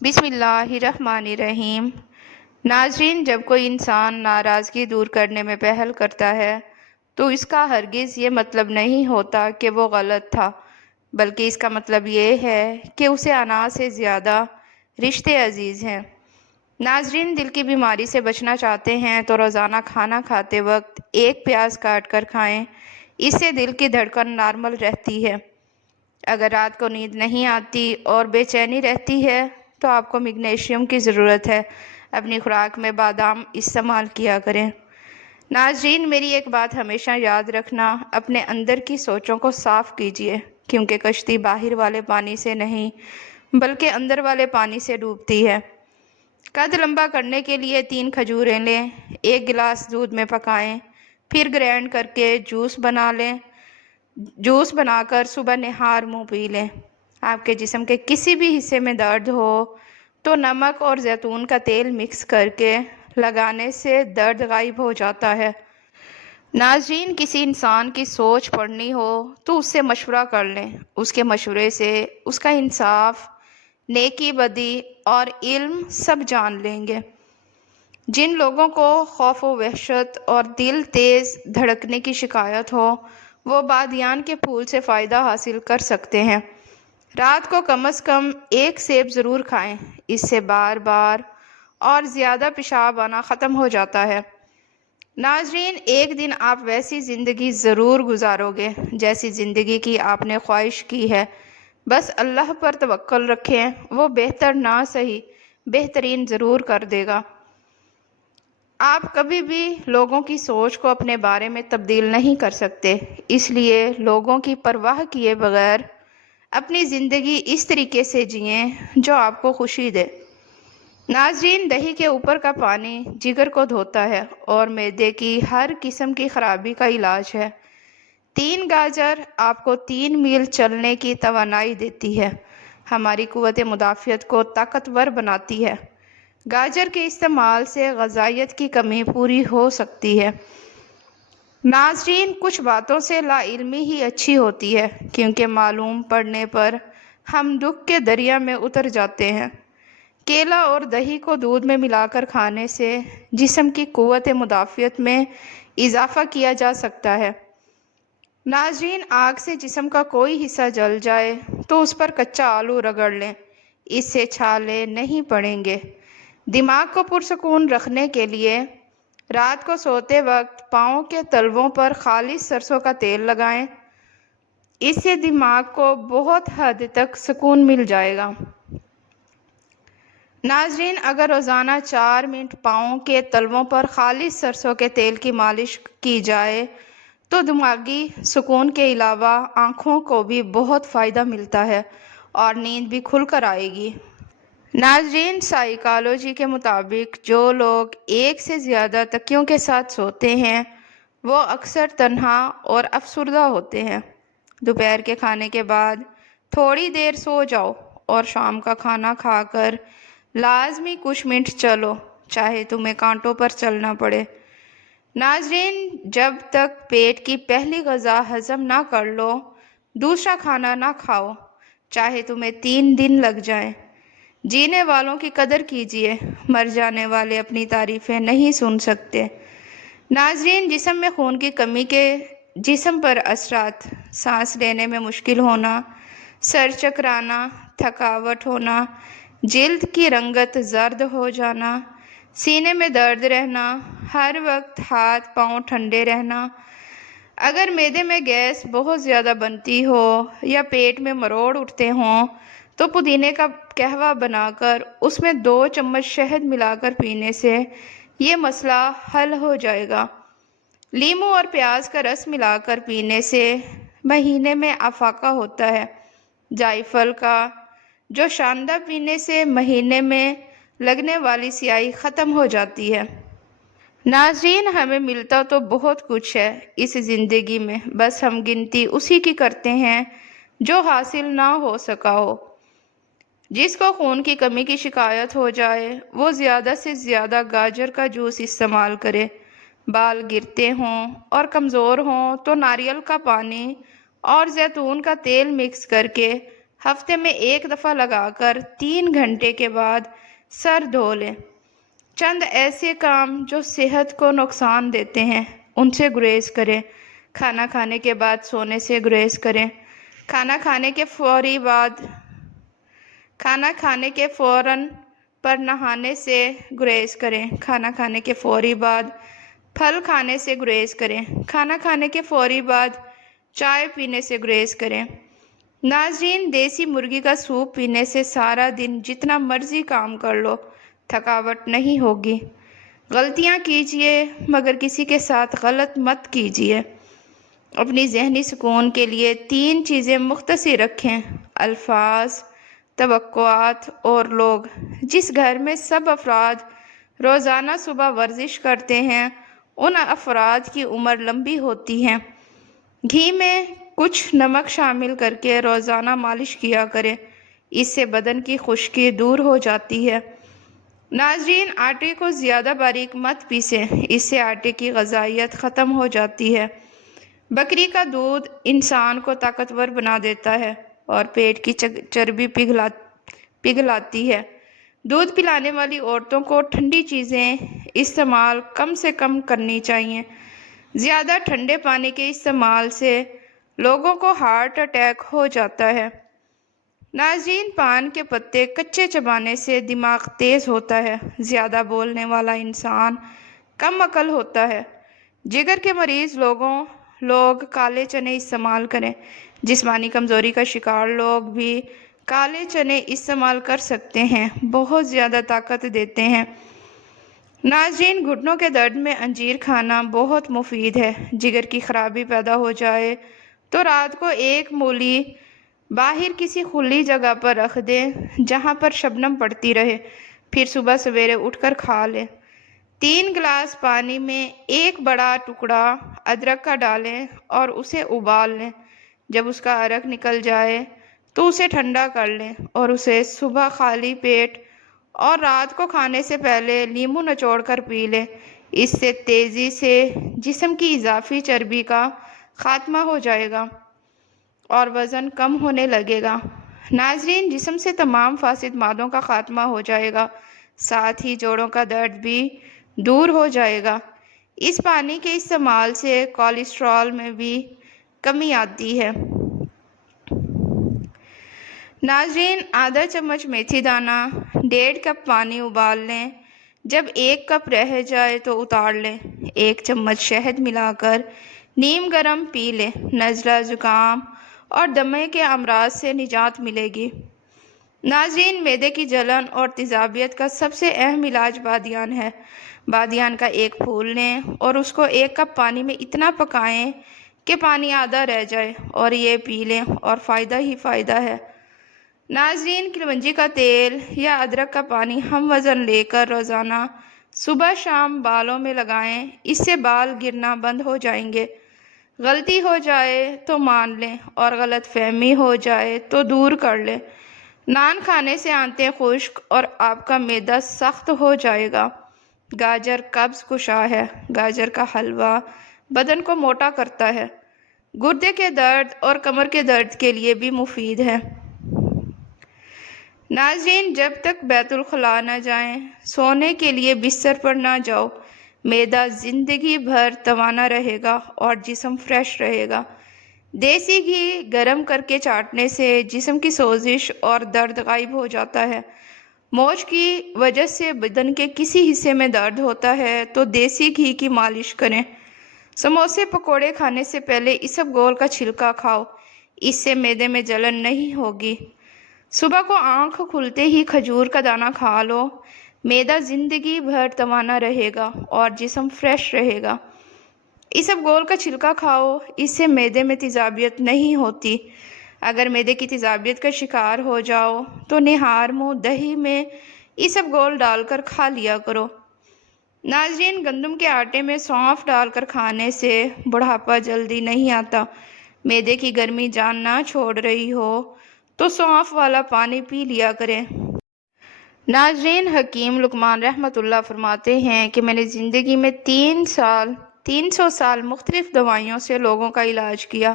بسم اللہ الرحمن الرحیم۔ ناظرین، جب کوئی انسان ناراضگی دور کرنے میں پہل کرتا ہے تو اس کا ہرگز یہ مطلب نہیں ہوتا کہ وہ غلط تھا، بلکہ اس کا مطلب یہ ہے کہ اسے انا سے زیادہ رشتے عزیز ہیں۔ ناظرین، دل کی بیماری سے بچنا چاہتے ہیں تو روزانہ کھانا کھاتے وقت ایک پیاز کاٹ کر کھائیں، اس سے دل کی دھڑکن نارمل رہتی ہے۔ اگر رات کو نیند نہیں آتی اور بے چینی رہتی ہے تو آپ کو میگنیشیم کی ضرورت ہے۔ اپنی خوراک میں بادام استعمال کیا کریں۔ ناظرین، میری ایک بات ہمیشہ یاد رکھنا، اپنے اندر کی سوچوں کو صاف کیجیے، کیونکہ کشتی باہر والے پانی سے نہیں بلکہ اندر والے پانی سے ڈوبتی ہے۔ قد لمبا کرنے کے لیے 3 کھجوریں لیں، 1 گلاس دودھ میں پکائیں، پھر گرینڈ کر کے جوس بنا لیں۔ جوس بنا کر صبح نہار منہ پی لیں۔ آپ کے جسم کے کسی بھی حصے میں درد ہو تو نمک اور زیتون کا تیل مکس کر کے لگانے سے درد غائب ہو جاتا ہے۔ ناظرین، کسی انسان کی سوچ پڑھنی ہو تو اس سے مشورہ کر لیں۔ اس کے مشورے سے اس کا انصاف، نیکی بدی اور علم سب جان لیں گے۔ جن لوگوں کو خوف و وحشت اور دل تیز دھڑکنے کی شکایت ہو وہ بادیان کے پھول سے فائدہ حاصل کر سکتے ہیں۔ رات کو کم از کم 1 سیب ضرور کھائیں، اس سے بار بار اور زیادہ پیشاب آنا ختم ہو جاتا ہے۔ ناظرین، ایک دن آپ ویسی زندگی ضرور گزارو گے جیسی زندگی کی آپ نے خواہش کی ہے۔ بس اللہ پر توکل رکھیں، وہ بہتر نہ سہی بہترین ضرور کر دے گا۔ آپ کبھی بھی لوگوں کی سوچ کو اپنے بارے میں تبدیل نہیں کر سکتے، اس لیے لوگوں کی پرواہ کیے بغیر اپنی زندگی اس طریقے سے جئیں جو آپ کو خوشی دے۔ ناظرین، دہی کے اوپر کا پانی جگر کو دھوتا ہے اور معدے کی ہر قسم کی خرابی کا علاج ہے۔ 3 گاجر آپ کو 3 میل چلنے کی توانائی دیتی ہے، ہماری قوت مدافعت کو طاقتور بناتی ہے۔ گاجر کے استعمال سے غذائیت کی کمی پوری ہو سکتی ہے۔ ناظرین، کچھ باتوں سے لا علمی ہی اچھی ہوتی ہے، کیونکہ معلوم پڑنے پر ہم دکھ کے دریا میں اتر جاتے ہیں۔ کیلا اور دہی کو دودھ میں ملا کر کھانے سے جسم کی قوت مدافعت میں اضافہ کیا جا سکتا ہے۔ ناظرین، آگ سے جسم کا کوئی حصہ جل جائے تو اس پر کچا آلو رگڑ لیں، اس سے چھالے نہیں پڑیں گے۔ دماغ کو پرسکون رکھنے کے لیے رات کو سوتے وقت پاؤں کے تلووں پر خالص سرسوں کا تیل لگائیں، اس سے دماغ کو بہت حد تک سکون مل جائے گا۔ ناظرین، اگر روزانہ 4 منٹ پاؤں کے تلووں پر خالص سرسوں کے تیل کی مالش کی جائے تو دماغی سکون کے علاوہ آنکھوں کو بھی بہت فائدہ ملتا ہے اور نیند بھی کھل کر آئے گی۔ ناظرین، سائیکالوجی کے مطابق جو لوگ 1 سے زیادہ تکیوں کے ساتھ سوتے ہیں وہ اکثر تنہا اور افسردہ ہوتے ہیں۔ دوپہر کے کھانے کے بعد تھوڑی دیر سو جاؤ اور شام کا کھانا کھا کر لازمی کچھ منٹ چلو، چاہے تمہیں کانٹوں پر چلنا پڑے۔ ناظرین، جب تک پیٹ کی پہلی غذا ہضم نہ کر لو دوسرا کھانا نہ کھاؤ، چاہے تمہیں 3 دن لگ جائیں۔ جینے والوں کی قدر کیجیے، مر جانے والے اپنی تعریفیں نہیں سن سکتے۔ ناظرین، جسم میں خون کی کمی کے جسم پر اثرات: سانس لینے میں مشکل ہونا، سر چکرانا، تھکاوٹ ہونا، جلد کی رنگت زرد ہو جانا، سینے میں درد رہنا، ہر وقت ہاتھ پاؤں ٹھنڈے رہنا۔ اگر معدے میں گیس بہت زیادہ بنتی ہو یا پیٹ میں مروڑ اٹھتے ہوں تو پودینے کا قہوہ بنا کر اس میں 2 چمچ شہد ملا کر پینے سے یہ مسئلہ حل ہو جائے گا۔ لیموں اور پیاز کا رس ملا کر پینے سے مہینے میں افاقہ ہوتا ہے۔ جائفل کا جو شاندہ پینے سے مہینے میں لگنے والی سیاہی ختم ہو جاتی ہے۔ ناظرین، ہمیں ملتا تو بہت کچھ ہے اس زندگی میں، بس ہم گنتی اسی کی کرتے ہیں جو حاصل نہ ہو سکا ہو۔ جس کو خون کی کمی کی شکایت ہو جائے وہ زیادہ سے زیادہ گاجر کا جوس استعمال کرے۔ بال گرتے ہوں اور کمزور ہوں تو ناریل کا پانی اور زیتون کا تیل مکس کر کے ہفتے میں 1 دفعہ لگا کر 3 گھنٹے کے بعد سر دھو لیں۔ چند ایسے کام جو صحت کو نقصان دیتے ہیں ان سے گریز کریں۔ کھانا کھانے کے بعد سونے سے گریز کریں۔ کھانا کھانے کے فوراً پر نہانے سے گریز کریں۔ کھانا کھانے کے فوری بعد پھل کھانے سے گریز کریں۔ کھانا کھانے کے فوری بعد چائے پینے سے گریز کریں۔ ناظرین، دیسی مرغی کا سوپ پینے سے سارا دن جتنا مرضی کام کر لو، تھکاوٹ نہیں ہوگی۔ غلطیاں کیجئے مگر کسی کے ساتھ غلط مت کیجئے۔ اپنی ذہنی سکون کے لیے 3 چیزیں مختصر رکھیں: الفاظ، توقعات اور لوگ۔ جس گھر میں سب افراد روزانہ صبح ورزش کرتے ہیں ان افراد کی عمر لمبی ہوتی ہے۔ گھی میں کچھ نمک شامل کر کے روزانہ مالش کیا کریں، اس سے بدن کی خشکی دور ہو جاتی ہے۔ ناظرین، آٹے کو زیادہ باریک مت پیسیں، اس سے آٹے کی غذائیت ختم ہو جاتی ہے۔ بکری کا دودھ انسان کو طاقتور بنا دیتا ہے اور پیٹ کی چربی پگھلاتی ہے۔ دودھ پلانے والی عورتوں کو ٹھنڈی چیزیں استعمال کم سے کم کرنی چاہیے۔ زیادہ ٹھنڈے پانی کے استعمال سے لوگوں کو ہارٹ اٹیک ہو جاتا ہے۔ ناظرین، پان کے پتے کچے چبانے سے دماغ تیز ہوتا ہے۔ زیادہ بولنے والا انسان کم عقل ہوتا ہے۔ جگر کے مریض لوگ کالے چنے استعمال کریں۔ جسمانی کمزوری کا شکار لوگ بھی کالے چنے استعمال کر سکتے ہیں، بہت زیادہ طاقت دیتے ہیں۔ ناظرین، گھٹنوں کے درد میں انجیر کھانا بہت مفید ہے۔ جگر کی خرابی پیدا ہو جائے تو رات کو 1 مولی باہر کسی کھلی جگہ پر رکھ دیں جہاں پر شبنم پڑتی رہے، پھر صبح سویرے اٹھ کر کھا لیں۔ 3 گلاس پانی میں 1 بڑا ٹکڑا ادرک کا ڈالیں اور اسے ابال لیں۔ جب اس کا عرق نکل جائے تو اسے ٹھنڈا کر لیں اور اسے صبح خالی پیٹ اور رات کو کھانے سے پہلے لیموں نچوڑ کر پی لیں۔ اس سے تیزی سے جسم کی اضافی چربی کا خاتمہ ہو جائے گا اور وزن کم ہونے لگے گا۔ ناظرین، جسم سے تمام فاسد مادوں کا خاتمہ ہو جائے گا، ساتھ ہی جوڑوں کا درد بھی دور ہو جائے گا۔ اس پانی کے استعمال سے کولیسٹرول میں بھی کمی آتی ہے۔ ناظرین، آدھا چمچ میتھی دانہ 1.5 کپ پانی ابال لیں۔ جب 1 کپ رہ جائے تو اتار لیں۔ 1 چمچ شہد ملا کر نیم گرم پی لیں۔ نزلہ، زکام اور دمے کے امراض سے نجات ملے گی۔ ناظرین، معدے کی جلن اور تیزابیت کا سب سے اہم علاج بادیان ہے۔ بادیان کا 1 پھول لیں اور اس کو 1 کپ پانی میں اتنا پکائیں کہ پانی آدھا رہ جائے اور یہ پی لیں اور فائدہ ہی فائدہ ہے۔ ناظرین، کلونجی کا تیل یا ادرک کا پانی ہم وزن لے کر روزانہ صبح شام بالوں میں لگائیں، اس سے بال گرنا بند ہو جائیں گے۔ غلطی ہو جائے تو مان لیں اور غلط فہمی ہو جائے تو دور کر لیں۔ نان کھانے سے آنتیں خشک اور آپ کا معدہ سخت ہو جائے گا۔ گاجر قبض کشا ہے۔ گاجر کا حلوہ بدن کو موٹا کرتا ہے۔ گردے کے درد اور کمر کے درد کے لیے بھی مفید ہے۔ ناظرین، جب تک بیت الخلاء نہ جائیں، سونے کے لیے بستر پر نہ جاؤ، معدہ زندگی بھر توانا رہے گا اور جسم فریش رہے گا۔ دیسی گھی گرم کر کے چاٹنے سے جسم کی سوزش اور درد غائب ہو جاتا ہے۔ موچ کی وجہ سے بدن کے کسی حصے میں درد ہوتا ہے تو دیسی گھی کی مالش کریں۔ سموسے پکوڑے کھانے سے پہلے اسب گول کا چھلکا کھاؤ، اس سے معدے میں جلن نہیں ہوگی۔ صبح کو آنکھ کھلتے ہی کھجور کا دانہ کھا لو، معدہ زندگی بھر توانا رہے گا اور جسم فریش رہے گا۔ اسب گول کا چھلکا کھاؤ، اس سے معدے میں تیزابیت نہیں ہوتی۔ اگر معدے کی تیزابیت کا شکار ہو جاؤ تو نہار منہ دہی میں اسب گول ڈال کر کھا لیا کرو۔ ناظرین، گندم کے آٹے میں سونف ڈال کر کھانے سے بڑھاپا جلدی نہیں آتا۔ معدے کی گرمی جان نہ چھوڑ رہی ہو تو سونف والا پانی پی لیا کریں۔ ناظرین، حکیم لقمان رحمۃ اللہ فرماتے ہیں کہ میں نے زندگی میں 300 سال مختلف دوائیوں سے لوگوں کا علاج کیا،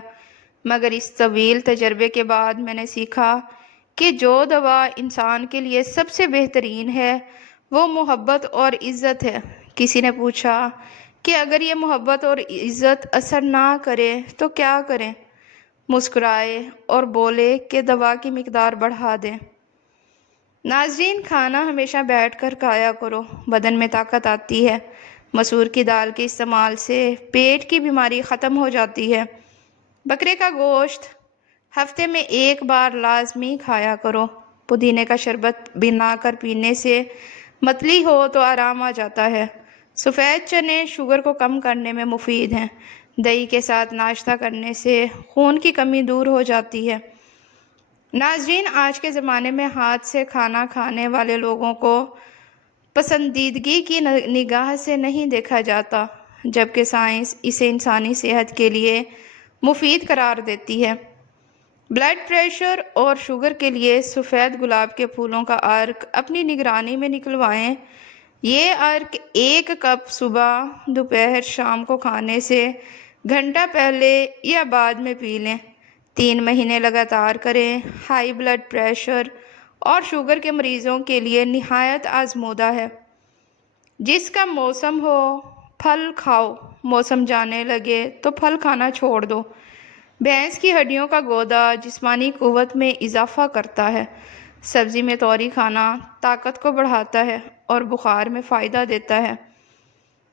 مگر اس طویل تجربے کے بعد میں نے سیکھا کہ جو دوا انسان کے لیے سب سے بہترین ہے وہ محبت اور عزت ہے۔ کسی نے پوچھا کہ اگر یہ محبت اور عزت اثر نہ کرے تو کیا کریں؟ مسکرائے اور بولے کہ دوا کی مقدار بڑھا دیں۔ ناظرین، کھانا ہمیشہ بیٹھ کر کھایا کرو، بدن میں طاقت آتی ہے۔ مسور کی دال کے استعمال سے پیٹ کی بیماری ختم ہو جاتی ہے۔ بکرے کا گوشت ہفتے میں 1 بار لازمی کھایا کرو۔ پودینے کا شربت بنا کر پینے سے متلی ہو تو آرام آ جاتا ہے۔ سفید چنے شوگر کو کم کرنے میں مفید ہیں۔ دہی کے ساتھ ناشتہ کرنے سے خون کی کمی دور ہو جاتی ہے۔ ناظرین، آج کے زمانے میں ہاتھ سے کھانا کھانے والے لوگوں کو پسندیدگی کی نگاہ سے نہیں دیکھا جاتا، جبکہ سائنس اسے انسانی صحت کے لیے مفید قرار دیتی ہے۔ بلڈ پریشر اور شوگر کے لیے سفید گلاب کے پھولوں کا عرق اپنی نگرانی میں نکلوائیں۔ یہ عرق 1 کپ صبح، دوپہر، شام کو کھانے سے گھنٹہ پہلے یا بعد میں پی لیں۔ 3 مہینے لگاتار کریں۔ ہائی بلڈ پریشر اور شوگر کے مریضوں کے لیے نہایت آزمودہ ہے۔ جس کا موسم ہو پھل کھاؤ، موسم جانے لگے تو پھل کھانا چھوڑ دو۔ بھینس کی ہڈیوں کا گودا جسمانی قوت میں اضافہ کرتا ہے۔ سبزی میں توری کھانا طاقت کو بڑھاتا ہے اور بخار میں فائدہ دیتا ہے۔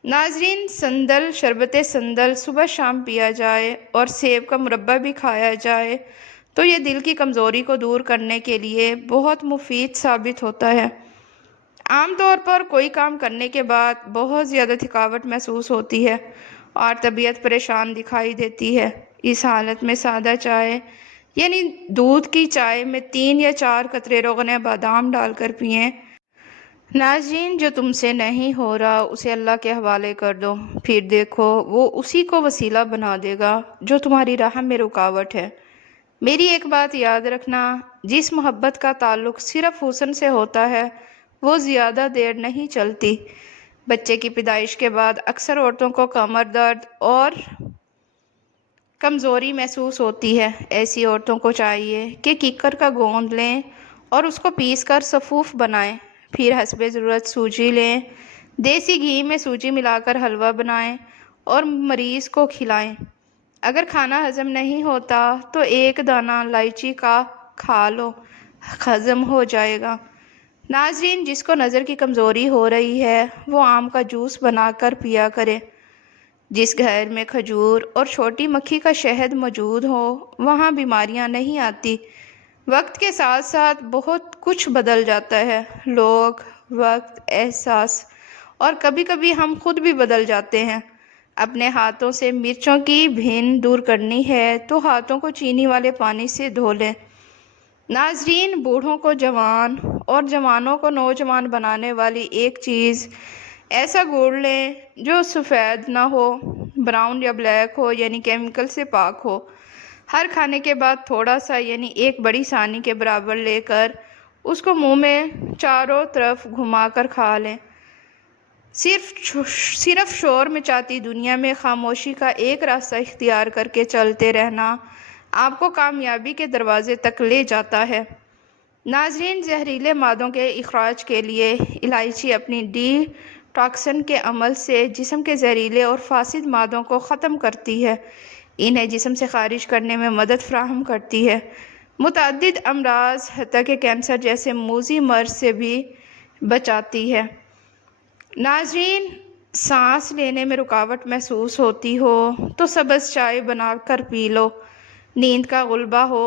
ناظرین، سندل، شربت سندل صبح شام پیا جائے اور سیب کا مربع بھی کھایا جائے تو یہ دل کی کمزوری کو دور کرنے کے لیے بہت مفید ثابت ہوتا ہے۔ عام طور پر کوئی کام کرنے کے بعد بہت زیادہ تھکاوٹ محسوس ہوتی ہے اور طبیعت پریشان دکھائی دیتی ہے۔ اس حالت میں سادہ چائے یعنی دودھ کی چائے میں 3 یا 4 قطرے روغن بادام ڈال کر پئیں۔ ناظرین، جو تم سے نہیں ہو رہا اسے اللہ کے حوالے کر دو، پھر دیکھو وہ اسی کو وسیلہ بنا دے گا جو تمہاری راہ میں رکاوٹ ہے۔ میری ایک بات یاد رکھنا، جس محبت کا تعلق صرف حسن سے ہوتا ہے وہ زیادہ دیر نہیں چلتی۔ بچے کی پیدائش کے بعد اکثر عورتوں کو کمر درد اور کمزوری محسوس ہوتی ہے۔ ایسی عورتوں کو چاہیے کہ کیکر کا گوند لیں اور اس کو پیس کر سفوف بنائیں، پھر حسب ضرورت سوجی لیں، دیسی گھی میں سوجی ملا کر حلوہ بنائیں اور مریض کو کھلائیں۔ اگر کھانا ہضم نہیں ہوتا تو 1 دانہ الائچی کا کھا لو، ہضم ہو جائے گا۔ ناظرین، جس کو نظر کی کمزوری ہو رہی ہے وہ آم کا جوس بنا کر پیا کرے۔ جس گھر میں کھجور اور چھوٹی مکھی کا شہد موجود ہو وہاں بیماریاں نہیں آتی۔ وقت کے ساتھ ساتھ بہت کچھ بدل جاتا ہے، لوگ، وقت، احساس اور کبھی کبھی ہم خود بھی بدل جاتے ہیں۔ اپنے ہاتھوں سے مرچوں کی بھین دور کرنی ہے تو ہاتھوں کو چینی والے پانی سے دھو لیں۔ ناظرین، بوڑھوں کو جوان اور جوانوں کو نوجوان بنانے والی ایک چیز ایسا گڑ لیں جو سفید نہ ہو، براؤن یا بلیک ہو یعنی کیمیکل سے پاک ہو۔ ہر کھانے کے بعد تھوڑا سا یعنی 1 بڑی صحنی کے برابر لے کر اس کو منہ میں چاروں طرف گھما کر کھا لیں۔ صرف شور مچاتی دنیا میں خاموشی کا ایک راستہ اختیار کر کے چلتے رہنا آپ کو کامیابی کے دروازے تک لے جاتا ہے۔ ناظرین، زہریلے مادوں کے اخراج کے لیے الائچی اپنی ڈی ٹاکسن کے عمل سے جسم کے زہریلے اور فاسد مادوں کو ختم کرتی ہے، انہیں جسم سے خارج کرنے میں مدد فراہم کرتی ہے، متعدد امراض حتیٰ کہ کینسر جیسے موذی مرض سے بھی بچاتی ہے۔ ناظرین، سانس لینے میں رکاوٹ محسوس ہوتی ہو تو سبز چائے بنا کر پی لو۔ نیند کا غلبہ ہو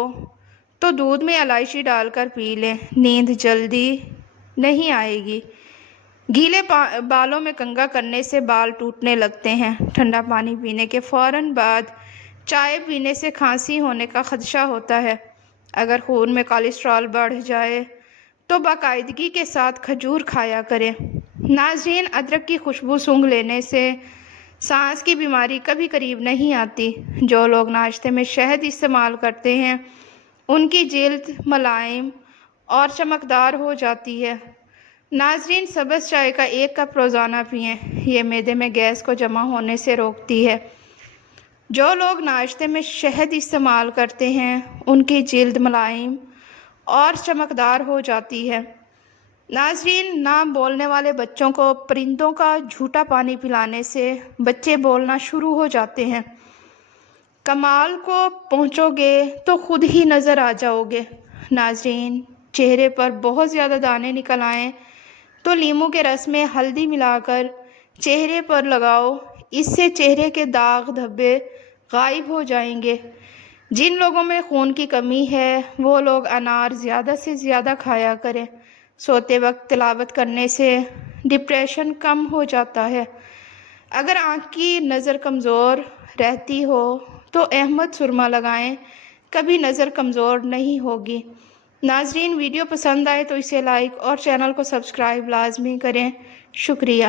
تو دودھ میں الائچی ڈال کر پی لیں، نیند جلدی نہیں آئے گی۔ گیلے بالوں میں کنگھا کرنے سے بال ٹوٹنے لگتے ہیں۔ ٹھنڈا پانی پینے کے فوراً بعد چائے پینے سے کھانسی ہونے کا خدشہ ہوتا ہے۔ اگر خون میں کولیسٹرول بڑھ جائے تو باقاعدگی کے ساتھ کھجور کھایا کریں۔ ناظرین، ادرک کی خوشبو سونگھ لینے سے سانس کی بیماری کبھی قریب نہیں آتی۔ جو لوگ ناشتے میں شہد استعمال کرتے ہیں ان کی جلد ملائم اور چمکدار ہو جاتی ہے۔ ناظرین، سبز چائے کا 1 کپ روزانہ پئیں، یہ معدے میں گیس کو جمع ہونے سے روکتی ہے۔ جو لوگ ناشتے میں شہد استعمال کرتے ہیں ان کی جلد ملائم اور چمکدار ہو جاتی ہے۔ ناظرین، نام بولنے والے بچوں کو پرندوں کا جھوٹا پانی پلانے سے بچے بولنا شروع ہو جاتے ہیں۔ کمال کو پہنچو گے تو خود ہی نظر آ جاؤ گے۔ ناظرین، چہرے پر بہت زیادہ دانے نکل آئیں تو لیموں کے رس میں ہلدی ملا کر چہرے پر لگاؤ، اس سے چہرے کے داغ دھبے غائب ہو جائیں گے۔ جن لوگوں میں خون کی کمی ہے وہ لوگ انار زیادہ سے زیادہ کھایا کریں۔ سوتے وقت تلاوت کرنے سے ڈپریشن کم ہو جاتا ہے۔ اگر آنکھ کی نظر کمزور رہتی ہو تو احمد سرما لگائیں، کبھی نظر کمزور نہیں ہوگی۔ ناظرین، ویڈیو پسند آئے تو اسے لائک اور چینل کو سبسکرائب لازمی کریں۔ شکریہ۔